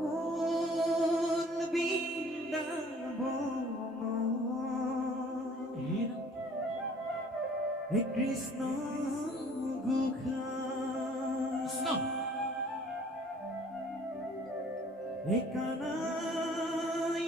গোকুল বৃন্দাবন হে কৃষ্ণ গুখা হে কানাই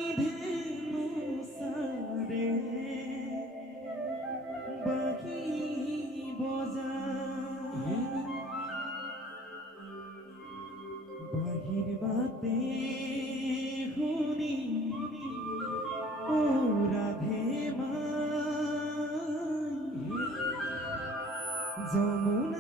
যমুনার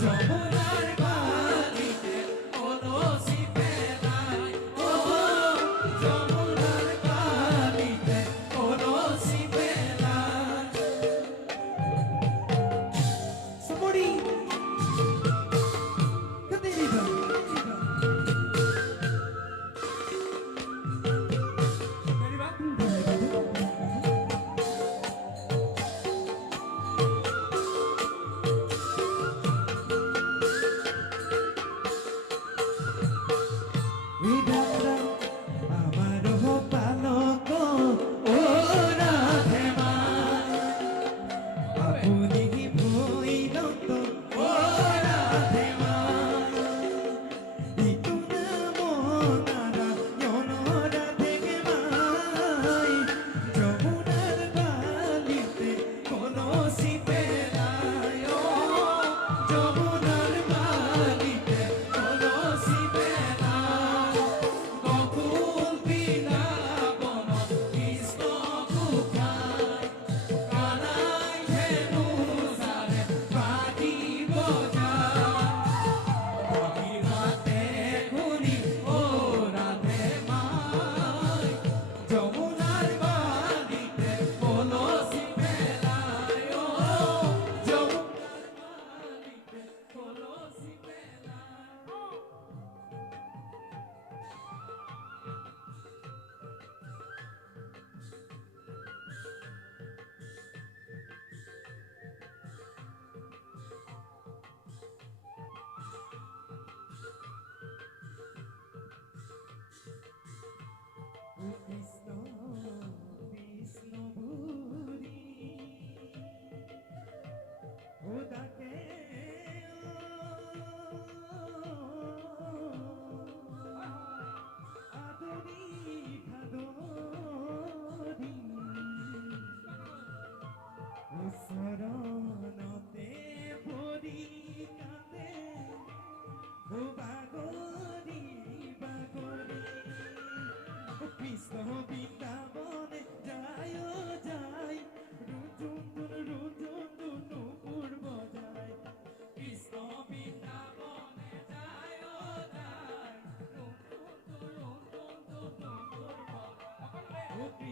Double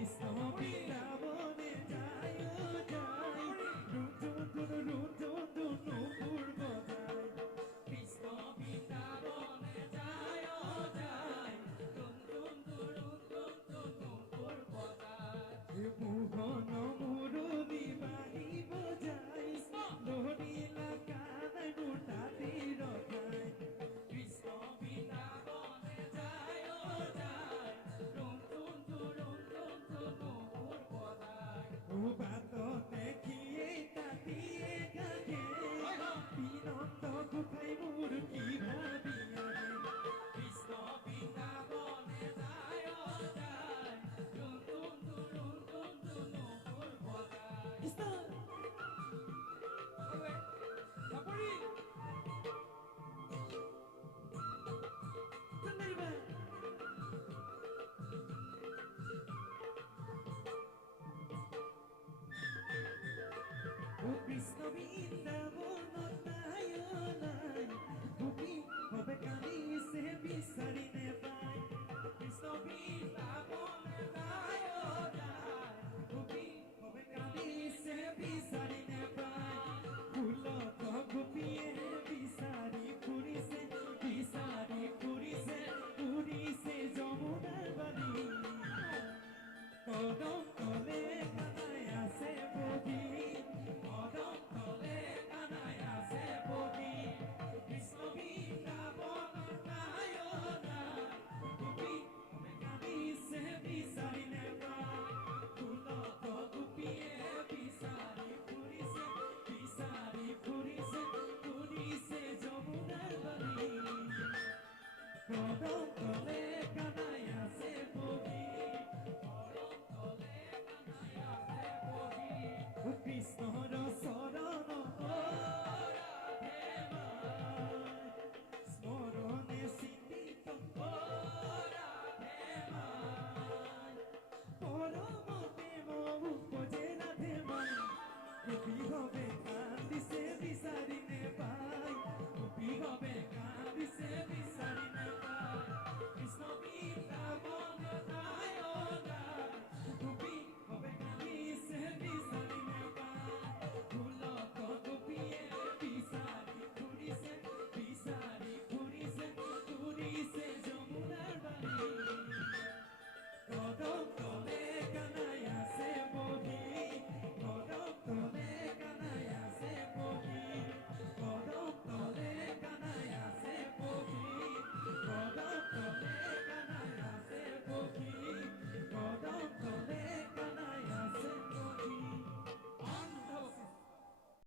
estão ouvindo. Cristo nosotros.